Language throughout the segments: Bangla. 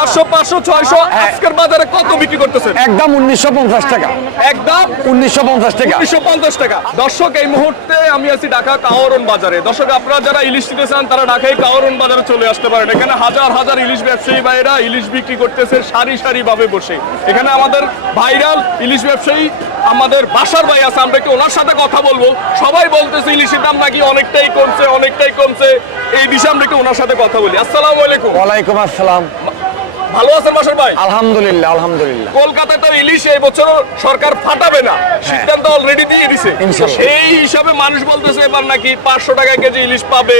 চারশো পাঁচশো ছয়শো। আজকের বাজারে কত বিক্রি করতেছেন? একদম উনিশশো পঞ্চাশ টাকা। একদম? উনিশশো পঞ্চাশ টাকা। উনিশশো পঞ্চাশ টাকা। দর্শক এই মুহূর্তে আমি আছি ঢাকা কাওয়ারন বাজারে। দর্শক আপনারা যারা ইলিশ নিতে চান তারা ঢাকায় কাওয়ারন বাজারে চলে আসতে পারেন। এখানে হাজার হাজার ইলিশ ব্যবসায়ী ভাইরা ইলিশ বিক্রি করতেছে সারি সারি ভাবে বসে। এখানে আমাদের ভাইরাল ইলিশ ব্যবসায়ী আমাদের বাসার ভাই আছে। আমরা একটু ওনার সাথে কথা বলব। সবাই বলতেছে ইলিশের দাম নাকি অনেকটাই কমছে অনেকটাই কমছে। এই বিষয়ে আমরা একটু ওনার সাথে কথা বলি। আসসালামু আলাইকুম। ওয়ালাইকুম আসসালাম। ভালো আছেন বাসার ভাই? আলহামদুলিল্লাহ আলহামদুলিল্লাহ। কলকাতায় তো ইলিশ এই বছর সরকার ফাটাবে না। সিদ্ধান্ত অলরেডি দিয়ে দিছে। সেই হিসাবে মানুষ বলতেছে এবার নাকি পাঁচশো টাকা কেজি ইলিশ পাবে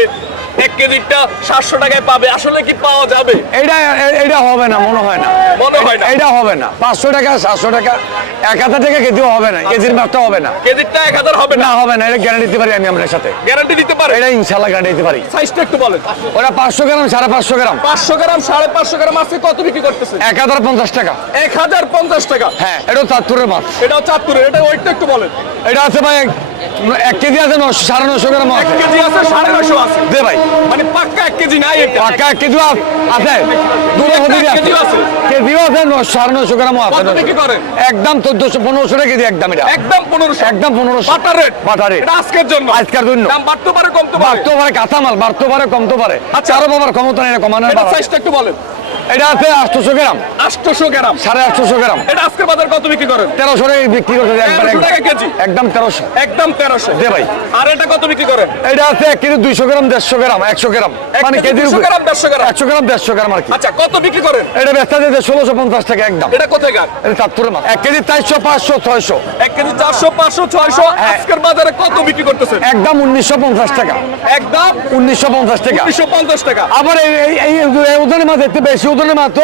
এক কেজিটা সাতশো টাকায় পাবে। আসলে কি পাওয়া যাবে? এটা এটা হবে না মনে হয় না। মনে হয় না। এটা হবে না। পাঁচশো টাকা সাতশো টাকা এক হাজার টাকা কেজিও হবে না। কেজির মাত্রা হবে না। কেজিটা এক হাজার হবে না। হবে না। এটা গ্যারান্টি দিতে পারি আমি আপনার সাথে। গ্যারান্টি দিতে পারে এটা ইনশাল্লাহ গ্যারান্টি দিতে পারি। সাইজটা একটু বলেন। ওটা পাঁচশো গ্রাম সাড়ে পাঁচশো গ্রাম। পাঁচশো গ্রাম সাড়ে পাঁচশো গ্রাম আজকে কত বিক্রি করতেছে এক হাজার পঞ্চাশ টাকা। এক হাজার পঞ্চাশ টাকা। হ্যাঁ এটা চাঁদপুরের মাছ এটা চাঁদপুরের। এটা ওইটা একটু বলেন। এটা আছে ভাই এক- কেজি আছে নশো সাড়ে নশো গ্রাম এক কেজি আছে সাড়ে নশো আছে। দে ভাই। মানে পাক্কা এক কেজি নাই এটা। পাকা এক কেজি আছে। দুটো হদিরই আছে। কেজিও আছে। সাড়ে নশো গ্রামও আছে? একদম চোদ্দশো পনেরোশো টাকা কেজি একদম এটা। একদম পনেরোশো। একদম পনেরোশো। Butter rate. এটা আজকের জন্য। আজকের জন্য। দাম বাড়তে পারে কমতে পারে। বাড়তে পারে কাঁচামাল বাড়তে পারে কমতে পারে। আচ্ছা। আরও বাবার ক্ষমতা নেই কমানোর এটা সাইজটা একটু বলেন। এটা আছে আটশোশো গ্রাম। আটশোশো গ্রাম। সাড়ে আটশোশো গ্রাম। এটা আজকের বাজার কত বিক্রি করেন? তেরোশো বিক্রি করতে একবার 1300 টাকা কেজি? একদম তেরোশো। একদম তেরোশো। দে ভাই। আর এটা কত বিক্রি করেন? এটা আছে এক কেজি দুইশো গ্রাম দেড়শো গ্রাম একশো গ্রাম। মানে কেজি কেজির গ্রাম, 150 গ্রাম। একশো গ্রাম দেড়শো গ্রাম আর কি। আচ্ছা কত বিক্রি করেন? এটা ব্যস্ত আছে ষোলোশো পঞ্চাশ টাকা একদম। এটা কোথায় এটা চাঁদপুরের মাছ এক কেজি চারশো পাঁচশো ছয়শো। এক কেজি চারশো পাঁচশো ছয়শো। আজকের বাজারে কত বিক্রি করতেছেন? একদম উনিশশো পঞ্চাশ টাকা। একদম উনিশশো পঞ্চাশ টাকা। উনিশশো পঞ্চাশ টাকা। আবার এই ওজনের মাছ একটু বেশি ওজনের মাছ তো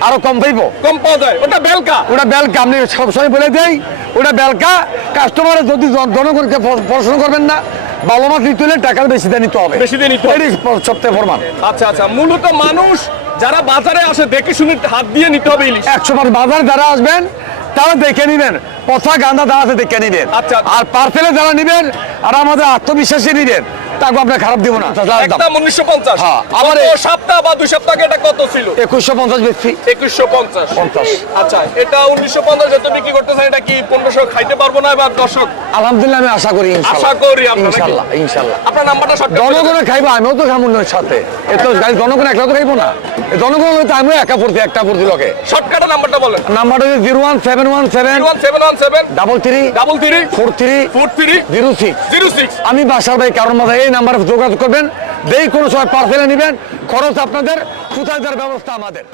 আরও কম পাইবো। কম পাওয়া যায়। ওটা বেলকা। ওটা বেলকা আপনি সবসময় বলে দেই ওটা বেলকা। কাস্টমারের যদি জন- জনগণকে পড়াশোনা করবেন না ভালো মাছ নিতে হলে টাকা বেশি দিয়ে নিতে হবে। বেশি দিয়ে নিতে হবে। সপ্তাহে প্রমাণ। আচ্ছা আচ্ছা মূলত মানুষ যারা বাজারে আসে দেখে শুনে হাত দিয়ে নিতে হবে ইলিশ। একশো বার বাজার যারা আসবেন তারা দেখে নিবেন। পথা গান্দা দাঁড়া আছে দেখে নিবেন। আচ্ছা। আর পার্সেলে যারা নিবেন আর আমাদের আত্মবিশ্বাসী নিবেন। তাকে আমরা খারাপ দিব না। একদম উনিশশো পঞ্চাশ। হ্যাঁ, আবার আবার সপ্তাহ বা দুই সপ্তাহ এটা কত ছিল? একুশশো পঞ্চাশ বেশি একুশশো পঞ্চাশ। পঞ্চাশ। আচ্ছা এটা উনিশশো পঞ্চাশ যত বিক্রি করতেছেন এটা কি পনেরোশো খাইতে পারব না? এবার দর্শক আলহামদুলিল্লাহ আমি আশা করি আশা করি ইনশাল্লাহ ইনশাল্লাহ। আপনার নাম্বারটা শর্ট জনগণের খাইবো আমিও তো খাব না সাথে। এত গাড়ি জনগণ একলা তো খাইবো না। জনগণ আমিও একা পড়ছি একটা পড়ছি লোকে নাম্বারটা বলেন। নাম্বারটা হচ্ছে zero one seven one seven one seven one seven double three double three four three four three zero six. Zero six. আমি বাসার ভাই কারণ মাথায় এই নাম্বারে যোগাযোগ করবেন। যেই কোনো সময় পার্সেলে নেবেন। খরচ আপনাদের কোথায় ব্যবস্থা আমাদের।